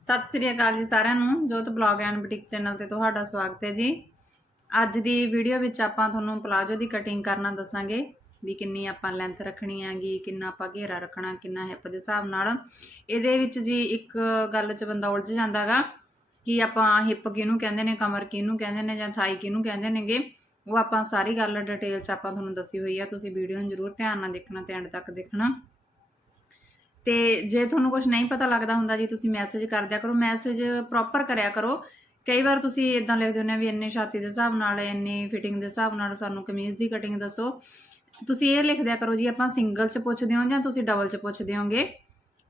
ਸਤਿ ਸ੍ਰੀ ਅਕਾਲ ਜੀ ਸਾਰਿਆਂ ਨੂੰ, ਜੋਤ ਬਲੌਗ ਐਂਡ ਬੁਟੀਕ ਚੈਨਲ ਤੇ ਤੁਹਾਡਾ ਸਵਾਗਤ ਹੈ ਜੀ। ਅੱਜ ਦੀ ਵੀਡੀਓ ਵਿੱਚ ਆਪਾਂ ਤੁਹਾਨੂੰ ਪਲਾਜੋ ਦੀ ਕਟਿੰਗ ਕਰਨਾ ਦੱਸਾਂਗੇ, ਵੀ ਕਿੰਨੀ ਆਪਾਂ ਲੈਂਥ ਰੱਖਣੀ ਹੈਗੀ, ਕਿੰਨਾ ਆਪਾਂ ਘੇਰਾ ਰੱਖਣਾ, ਕਿੰਨਾ ਹਿੱਪ ਦੇ ਹਿਸਾਬ ਨਾਲ। ਇਹਦੇ ਵਿੱਚ ਜੀ ਇੱਕ ਗੱਲ 'ਚ ਬੰਦਾ ਉਲਝ ਜਾਂਦਾਗਾ ਕਿ ਆਪਾਂ ਹਿੱਪ ਕਿਹਨੂੰ ਕਹਿੰਦੇ ਨੇ, ਕਮਰ ਕਿਹਨੂੰ ਕਹਿੰਦੇ ਨੇ, ਜਾਂ ਥਾਈ ਕਿਹਨੂੰ ਕਹਿੰਦੇ ਨੇਗੇ, ਉਹ ਆਪਾਂ ਸਾਰੀ ਗੱਲ ਡਿਟੇਲ 'ਚ ਆਪਾਂ ਤੁਹਾਨੂੰ ਦੱਸੀ ਹੋਈ ਆ, ਤੁਸੀਂ ਵੀਡੀਓ ਨੂੰ ਜ਼ਰੂਰ ਧਿਆਨ ਨਾਲ ਦੇਖਣਾ ਤੇ ਐਂਡ ਤੱਕ ਦੇਖਣਾ। ਤੇ ਜੇ ਤੁਹਾਨੂੰ ਕੁਝ ਨਹੀਂ ਪਤਾ ਲੱਗਦਾ ਹੁੰਦਾ ਜੀ, ਤੁਸੀਂ ਮੈਸੇਜ ਕਰ ਦਿਆ ਕਰੋ ਮੈਸੇਜ ਪ੍ਰੋਪਰ ਕਰਿਆ ਕਰੋ। ਕਈ ਵਾਰ ਤੁਸੀਂ ਇਦਾਂ ਲਿਖਦੇ ਹੁੰਦੇ ਹੋ ਵੀ ਇੰਨੇ ਛਾਤੀ ਦੇ ਹਿਸਾਬ ਨਾਲ, ਇੰਨੀ ਫਿਟਿੰਗ ਦੇ ਹਿਸਾਬ ਨਾਲ ਸਾਨੂੰ ਕਮੀਜ਼ ਦੀ ਕਟਿੰਗ ਦੱਸੋ। ਤੁਸੀਂ ਇਹ ਲਿਖ ਦਿਆ ਕਰੋ ਜੀ, ਆਪਾਂ ਸਿੰਗਲ ਚ ਪੁੱਛਦੇ ਹੋ ਜਾਂ ਤੁਸੀਂ ਡਬਲ ਚ ਪੁੱਛਦੇ ਹੋਗੇ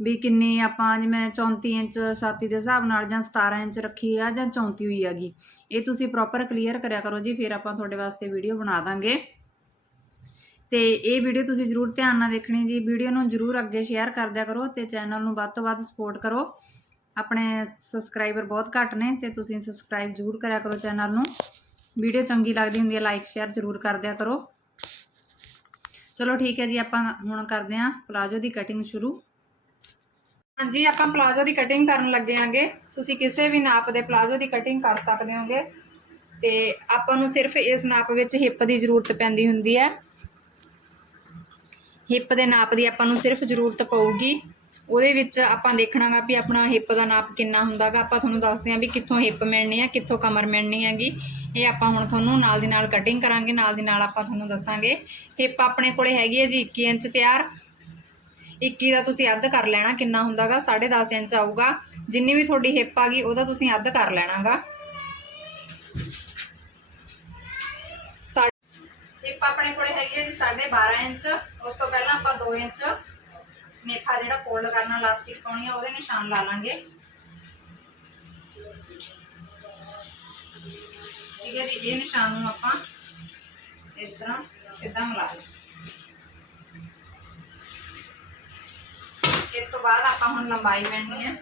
ਵੀ ਕਿੰਨੀ ਆਪਾਂ ਜਿਵੇਂ 34 ਇੰਚ ਛਾਤੀ ਦੇ ਹਿਸਾਬ ਨਾਲ ਜਾਂ 17 ਇੰਚ ਰੱਖੀ ਆ ਜਾਂ 34 ਹੋਈ ਹੈਗੀ। ਇਹ ਤੁਸੀਂ ਪ੍ਰੋਪਰ ਕਲੀਅਰ ਕਰਿਆ ਕਰੋ ਜੀ, ਫਿਰ ਆਪਾਂ ਤੁਹਾਡੇ ਵਾਸਤੇ ਵੀਡੀਓ ਬਣਾ ਦਾਂਗੇ। ਤੇ ਇਹ ਵੀਡੀਓ ਤੁਸੀਂ ਜਰੂਰ ਧਿਆਨ ਨਾਲ ਦੇਖਣੀ ਜੀ। ਵੀਡੀਓ ਨੂੰ ਜਰੂਰ ਅੱਗੇ ਸ਼ੇਅਰ ਕਰ ਦਿਆ ਕਰੋ ਤੇ ਚੈਨਲ ਨੂੰ ਵੱਧ ਤੋਂ ਵੱਧ ਸਪੋਰਟ ਕਰੋ। ਆਪਣੇ ਸਬਸਕ੍ਰਾਈਬਰ ਬਹੁਤ ਘੱਟ ਨੇ ਤੇ ਤੁਸੀਂ ਸਬਸਕ੍ਰਾਈਬ ਜਰੂਰ ਕਰਿਆ ਕਰੋ ਚੈਨਲ ਨੂੰ। ਵੀਡੀਓ ਚੰਗੀ ਲੱਗਦੀ ਹੁੰਦੀ ਹੈ ਲਾਈਕ ਸ਼ੇਅਰ ਜਰੂਰ ਕਰ ਦਿਆ ਕਰੋ। ਚਲੋ ਠੀਕ ਹੈ ਜੀ, ਆਪਾਂ ਹੁਣ ਕਰਦੇ ਹਾਂ ਪਲਾਜੋ ਦੀ ਕਟਿੰਗ ਸ਼ੁਰੂ। ਹਾਂਜੀ, ਆਪਾਂ ਪਲਾਜੋ ਦੀ ਕਟਿੰਗ ਕਰਨ ਲੱਗੇ ਆਂਗੇ ਤੁਸੀਂ ਕਿਸੇ ਵੀ ਨਾਪ ਦੇ ਪਲਾਜੋ ਦੀ ਕਟਿੰਗ ਕਰ ਸਕਦੇ ਹੋਗੇ। ਤੇ ਆਪਾਂ ਨੂੰ ਸਿਰਫ ਇਸ ਨਾਪ ਵਿੱਚ ਹਿੱਪ ਦੀ ਜ਼ਰੂਰਤ ਪੈਂਦੀ ਹੁੰਦੀ ਹੈ। ਹਿੱਪ ਦੇ ਨਾਪ ਦੀ ਆਪਾਂ ਨੂੰ ਸਿਰਫ ਜ਼ਰੂਰਤ ਪਊਗੀ। ਉਹਦੇ ਵਿੱਚ ਆਪਾਂ ਦੇਖਣਾਗਾ ਵੀ ਆਪਣਾ ਹਿੱਪ ਦਾ ਨਾਪ ਕਿੰਨਾ ਹੁੰਦਾਗਾ। ਆਪਾਂ ਤੁਹਾਨੂੰ ਦੱਸਦੇ ਹਾਂ ਵੀ ਕਿੱਥੋਂ ਹਿੱਪ ਮਿਲਣੀ ਹੈ ਕਿੱਥੋਂ ਕਮਰ ਮਿਲਣੀ ਹੈਗੀ। ਇਹ ਆਪਾਂ ਹੁਣ ਤੁਹਾਨੂੰ ਨਾਲ ਦੀ ਨਾਲ ਕਟਿੰਗ ਕਰਾਂਗੇ, ਨਾਲ ਦੀ ਨਾਲ ਆਪਾਂ ਤੁਹਾਨੂੰ ਦੱਸਾਂਗੇ। ਹਿੱਪ ਆਪਣੇ ਕੋਲੇ ਹੈਗੀ ਹੈ ਜੀ 21 ਇੰਚ ਤਿਆਰ। 21 ਦਾ ਤੁਸੀਂ ਅੱਧ ਕਰ ਲੈਣਾ, ਕਿੰਨਾ ਹੁੰਦਾਗਾ? 10.5 ਇੰਚ ਆਊਗਾ। ਜਿੰਨੀ ਵੀ ਤੁਹਾਡੀ ਹਿੱਪ ਆ ਗਈ, ਉਹਦਾ ਤੁਸੀਂ ਅੱਧ ਕਰ ਲੈਣਾਗਾ। ਹਿੱਪ ਆਪਣੇ ਕੋਲੇ ਹੈਗੀ ਹੈ ਜੀ 12.5 ਇੰਚ। ਉਸ ਤੋਂ ਪਹਿਲਾਂ ਆਪਾਂ 2 ਇੰਚ ਨੇਫਾ ਜਿਹੜਾ ਫੋਲਡ ਕਰਨਾ ਲਾਸਟਿਕ ਪਾਉਣੀ ਆ, ਉਹਦੇ ਨਿਸ਼ਾਨ ਲਾ ਲਾਂਗੇ। ਠੀਕ ਹੈ ਜੀ, ਇਹ ਨਿਸ਼ਾਨ ਨੂੰ ਆਪਾਂ ਇਸ ਤਰ੍ਹਾਂ ਸਿੱਧਾ ਮਿਲਾ ਲਓ ਇਸ ਤੋਂ ਬਾਅਦ ਆਪਾਂ ਹੁਣ ਲੰਬਾਈ ਲੈਣੀ ਹੈ।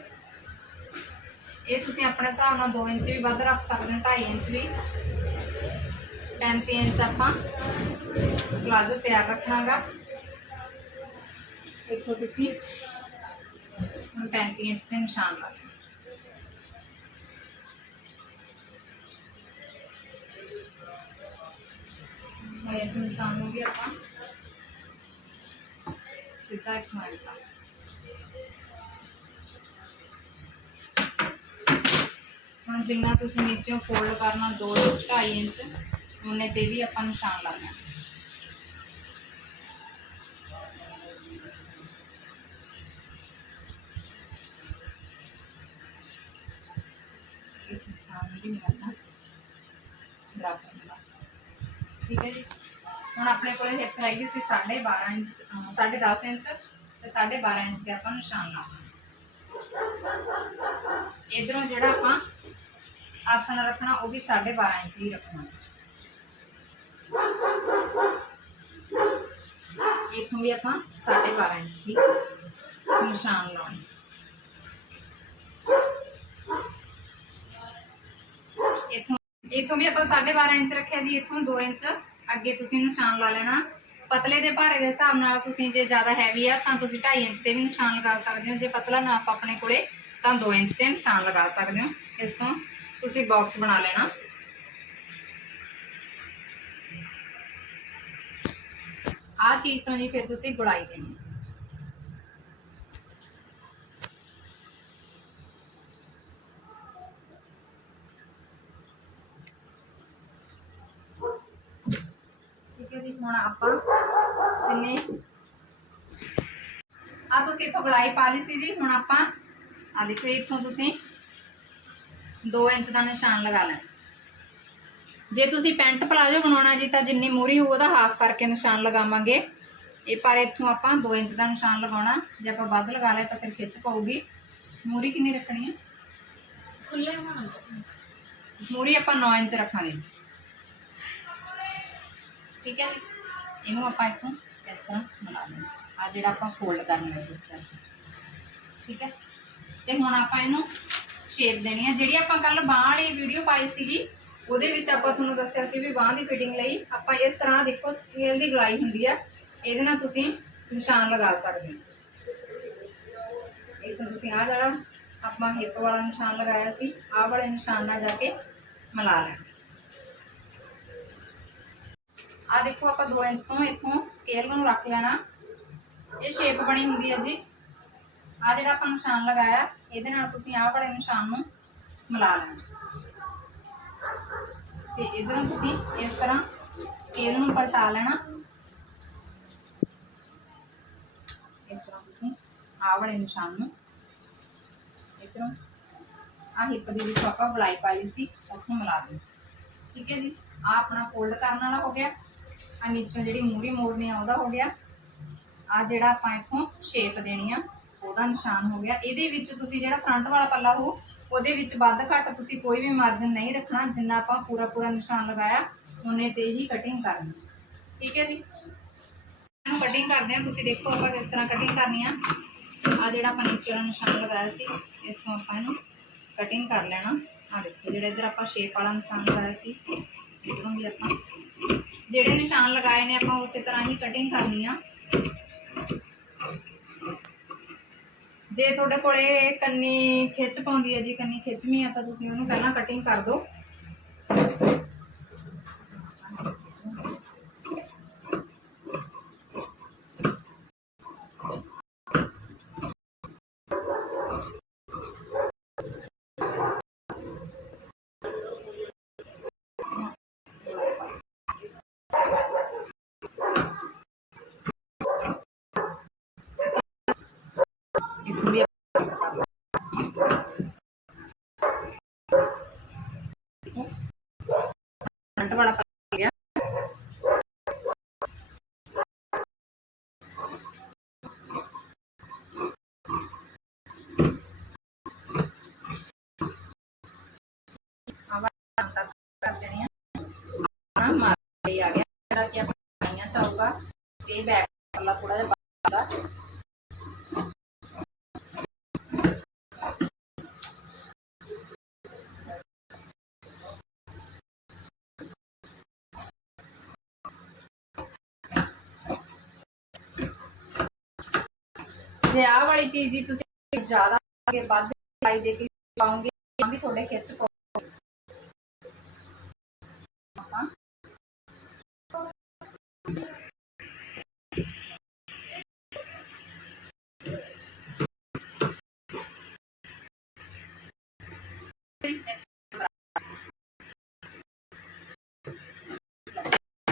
ਇਹ ਤੁਸੀਂ ਆਪਣੇ ਹਿਸਾਬ ਨਾਲ 2 ਇੰਚ ਵੀ ਵੱਧ ਰੱਖ ਸਕਦੇ ਹੋ 2.5 ਇੰਚ ਵੀ। 35 ਇੰਚ ਆਪਾਂ ਪਲਾਜੋ ਤਿਆਰ ਰੱਖਣਾਗਾ ਇੱਥੋਂ ਤੁਸੀਂ ਹੁਣ 35 ਇੰਚ ਦੇ ਨਿਸ਼ਾਨ ਲਾ ਦਿਓ ਹੁਣ ਇਸ ਨਿਸ਼ਾਨ ਨੂੰ ਵੀ ਆਪਾਂ ਸਿੱਧਾ ਇੱਕ ਮਾਰਕ ਲਾ ਹੁਣ ਜਿੰਨਾ ਤੁਸੀਂ ਨੀਚੋਂ ਫੋਲਡ ਕਰਨਾ 2 ਇੰਚ 2.5 ਇੰਚ ਉਹਨੇ ਤੇ ਵੀ ਆਪਾਂ ਨਿਸ਼ਾਨ ਲਾਣਾ ਇਸ ਨਿਸ਼ਾਨ ਨੂੰ ਵੀ ਮਿਲਣਾ ਬਰਾਬਰ ਮਿਲਾ ਠੀਕ ਹੈ ਜੀ ਹੁਣ ਆਪਣੇ ਕੋਲੇ ਹਿੱਪ ਹੈਗੀ ਸੀ 12.5 ਇੰਚ ਅਹ, 10.5 ਇੰਚ ਤੇ 12.5 ਇੰਚ ਤੇ ਆਪਾਂ ਨਿਸ਼ਾਨ ਲਾਉਣਾ ਇਧਰੋਂ ਜਿਹੜਾ ਆਪਾਂ ਆਸਨ ਰੱਖਣਾ ਉਹ ਵੀ 12.5 ਇੰਚ ਹੀ ਰੱਖਣਾ ਇਥੋਂ ਵੀ ਆਪਾਂ 12.5 ਇੰਚ ਹੀ ਨਿਸ਼ਾਨ ਲਾਉਣਾ। ਇਥੋਂ ਇਥੋਂ ਵੀ ਆਪਾਂ 12.5 ਇੰਚ ਰੱਖਿਆ ਜੀ, ਇਥੋਂ 2 ਇੰਚ ਅੱਗੇ ਤੁਸੀਂ ਨਿਸ਼ਾਨ ਲਾ ਲੈਣਾ। ਪਤਲੇ ਦੇ ਭਾਰੇ ਦੇ ਹਿਸਾਬ ਨਾਲ ਤੁਸੀਂ ਜੇ ਜ਼ਿਆਦਾ ਹੈਵੀ ਆ, ਤਾਂ ਤੁਸੀਂ 2.5 ਇੰਚ ਤੇ ਵੀ ਨਿਸ਼ਾਨ ਲਗਾ ਸਕਦੇ ਹੋ। ਜੇ ਪਤਲਾ ਨਾਪ ਆਪਣੇ ਕੋਲੇ, ਤਾਂ 2 ਇੰਚ ਤੇ ਨਿਸ਼ਾਨ ਲਗਾ ਸਕਦੇ ਹੋ। ਇਸ ਤੋਂ ਤੁਸੀਂ ਬਾਕਸ ਬਣਾ ਲੈਣਾ। ਆ ਚੀਜ਼ ਤੋਂ ਜੀ ਫਿਰ ਤੁਸੀਂ ਗੁੜਾਈ ਦੇਣੀ ਠੀਕ ਹੈ ਜੀ ਹੁਣ ਆਪਾਂ ਜਿੰਨੇ ਆ ਤੁਸੀਂ ਇਥੋਂ ਗੁੜਾਈ ਪਾ ਲਈ ਸੀ ਜੀ ਹੁਣ ਆਪਾਂ ਆ ਦੇਖੋ ਇੱਥੋਂ ਤੁਸੀਂ 2 ਇੰਚ ਦਾ ਨਿਸ਼ਾਨ ਲਗਾ ਲੈਣਾ ਜੇ ਤੁਸੀਂ ਪੈਂਟ ਪਲਾਜੋ ਬਣਾਉਣਾ ਜੀ ਤਾਂ ਜਿੰਨੀ ਮੂਰੀ ਹੋਊ ਉਹਦਾ ਹਾਫ ਕਰਕੇ ਨਿਸ਼ਾਨ ਲਗਾਵਾਂਗੇ। ਇਹ ਪਰ ਇੱਥੋਂ ਆਪਾਂ 2 ਇੰਚ ਦਾ ਨਿਸ਼ਾਨ ਲਗਾਉਣਾ। ਜੇ ਆਪਾਂ ਵੱਧ ਲਗਾ ਲਿਆ ਤਾਂ ਫਿਰ ਖਿੱਚ ਪਊਗੀ। ਮੂਰੀ ਕਿੰਨੀ ਰੱਖਣੀ ਹੈ? ਖੁੱਲੇ ਮੂਰੀ ਆਪਾਂ 9 ਇੰਚ ਰੱਖਾਂਗੇ ਜੀ। ਠੀਕ ਹੈ ਇਹਨੂੰ ਆਪਾਂ ਇੱਥੋਂ ਇਸ ਤਰ੍ਹਾਂ ਬਣਾ ਲੈਣਾ ਆ ਜਿਹੜਾ ਆਪਾਂ ਫੋਲਡ ਕਰਨ ਲੱਗੇ ਪ੍ਰੈਸ ਠੀਕ ਹੈ? ਤੇ ਹੁਣ ਆਪਾਂ ਇਹਨੂੰ ਸ਼ੇਪ ਦੇਣੀ ਹੈ। ਜਿਹੜੀ ਆਪਾਂ ਕੱਲ ਬਾਹ ਵਾਲੀ ਵੀਡੀਓ ਪਾਈ ਸੀਗੀ ਉਹਦੇ ਵਿੱਚ ਆਪਾਂ ਤੁਹਾਨੂੰ ਦੱਸਿਆ ਸੀ ਵੀ ਬਾਹ ਦੀ ਫਿਟਿੰਗ ਲਈ ਆਪਾਂ ਇਸ ਤਰ੍ਹਾਂ ਦੇਖੋ ਸਕੇਲ ਦੀ ਗਲਾਈ ਹੁੰਦੀ ਆ, ਇਹਦੇ ਨਾਲ ਤੁਸੀਂ ਨਿਸ਼ਾਨ ਲਗਾ ਸਕਦੇ ਹੋ। ਇੱਥੋਂ ਤੁਸੀਂ ਆ ਜਿਹੜਾ ਆਪਾਂ ਹਿੱਪ ਵਾਲਾ ਨਿਸ਼ਾਨ ਲਗਾਇਆ ਸੀ, ਆਹ ਵਾਲੇ ਨਿਸ਼ਾਨ ਨਾਲ ਜਾ ਕੇ ਮਿਲਾ ਲੈਣਾ। ਆ ਦੇਖੋ ਆਪਾਂ 2 ਇੰਚ ਤੋਂ ਇੱਥੋਂ ਸਕੇਲ ਨੂੰ ਰੱਖ ਲੈਣਾ। ਇਹ ਸ਼ੇਪ ਬਣੀ ਹੁੰਦੀ ਹੈ ਜੀ। ਆ ਜਿਹੜਾ ਆਪਾਂ ਨਿਸ਼ਾਨ ਲਗਾਇਆ, ਇਹਦੇ ਨਾਲ ਤੁਸੀਂ ਆਹ ਵਾਲੇ ਨਿਸ਼ਾਨ ਨੂੰ ਮਿਲਾ ਲੈਣਾ। ਤੇ ਇਧਰੋਂ ਤੁਸੀਂ ਇਸ ਤਰ੍ਹਾਂ ਸਕੇਲ ਨੂੰ ਪਲਟਾ ਲੈਣਾ। ਇਸ ਤਰ੍ਹਾਂ ਤੁਸੀਂ ਆਹ ਨਿਸ਼ਾਨ ਨੂੰ ਇਧਰੋਂ ਆ ਹਿੱਪ ਦੇ ਵਿੱਚ ਆਪਾਂ ਬਲਾਈ ਪਾਈ ਸੀ, ਉੱਥੋਂ ਮਿਲਾ ਦਿਓ ਠੀਕ ਹੈ ਜੀ ਆ ਆਪਣਾ ਫੋਲਡ ਕਰਨ ਵਾਲਾ ਹੋ ਗਿਆ। ਆ ਨੀਚੋਂ ਜਿਹੜੀ ਮੂਰੀ ਮੋੜਨੀ ਆ ਉਹਦਾ ਹੋ ਗਿਆ। ਆ ਜਿਹੜਾ ਆਪਾਂ ਇਥੋਂ ਸ਼ੇਪ ਦੇਣੀ ਆ, ਉਹਦਾ ਨਿਸ਼ਾਨ ਹੋ ਗਿਆ। ਇਹਦੇ ਵਿੱਚ ਤੁਸੀਂ ਜਿਹੜਾ ਫਰੰਟ ਵਾਲਾ ਪੱਲਾ ਹੋ ਉਹਦੇ ਵਿੱਚ ਵੱਧ ਘੱਟ ਤੁਸੀਂ ਕੋਈ ਵੀ ਮਾਰਜਨ ਨਹੀਂ ਰੱਖਣਾ, ਜਿੰਨਾ ਆਪਾਂ ਪੂਰਾ ਪੂਰਾ ਨਿਸ਼ਾਨ ਲਗਾਇਆ, ਉਹਨੇ ਤੇ ਹੀ ਕਟਿੰਗ ਕਰਨੀ। ਠੀਕ ਹੈ ਜੀ? ਇਹਨੂੰ ਕਟਿੰਗ ਕਰਦੇ ਹਾਂ, ਤੁਸੀਂ ਦੇਖੋ ਆਪਾਂ ਕਿਸ ਤਰ੍ਹਾਂ ਕਟਿੰਗ ਕਰਨੀ ਆ। ਆ ਜਿਹੜਾ ਆਪਾਂ ਨੀਚੇ ਵਾਲਾ ਨਿਸ਼ਾਨ ਲਗਾਇਆ ਸੀ, ਇਸ ਤੋਂ ਆਪਾਂ ਇਹਨੂੰ ਕਟਿੰਗ ਕਰ ਲੈਣਾ। ਆ ਦੇਖੋ, ਜਿਹੜਾ ਇਧਰ ਆਪਾਂ ਸ਼ੇਪ ਵਾਲਾ ਨਿਸ਼ਾਨ ਲਗਾਇਆ ਸੀ ਇਧਰੋਂ ਵੀ ਆਪਾਂ ਜਿਹੜੇ ਨਿਸ਼ਾਨ ਲਗਾਏ ਨੇ, ਆਪਾਂ ਉਸੇ ਤਰ੍ਹਾਂ ਹੀ ਕਟਿੰਗ ਕਰਨੀ ਆ। ਜੇ ਤੁਹਾਡੇ ਕੋਲੇ ਕੰਨੀ ਖਿੱਚ ਪਾਉਂਦੀ ਹੈ ਜੀ, ਕੰਨੀ ਖਿੱਚਵੀਂ ਆ ਤਾਂ ਤੁਸੀਂ ਉਹਨੂੰ ਪਹਿਲਾਂ ਕਟਿੰਗ ਕਰ ਦਿਓ ਇੱਥੋਂ ਵੀ ਆਪਾਂ ਕਰ ਲਓ। ਫਰੰਟ ਵਾਲਾ ਪਾ ਗਿਆ ਆਵਾ ਤੱਕ ਕਰ ਦੇਣੀ ਆ ਨਾ ਮਾਰ ਲਈ ਆ ਗਿਆ ਜਿਹੜਾ ਕਿ ਆਪਾਂ ਆਈਆਂ ਚਾਹੂਗਾ ਤੇ ਬੈਕ ਵਾਲਾ ਥੋੜਾ ਜਿਹਾ ਪਾਦਾ ਜੇ ਆਹ ਵਾਲੀ ਚੀਜ਼ ਦੀ ਤੁਸੀਂ ਜ਼ਿਆਦਾ ਅੱਗੇ ਵੱਧ ਲਾਈ ਦੇ ਕੇ ਪਾਉਂਗੇ, ਤਾਂ ਵੀ ਤੁਹਾਡੇ ਖਿੱਚ ਪਊ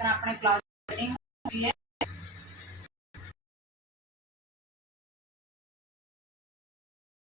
ਆਪਣੇ ਪਲਾਜ਼ੋ ਕਟਿੰਗ ਹੋਈ ਹੈ।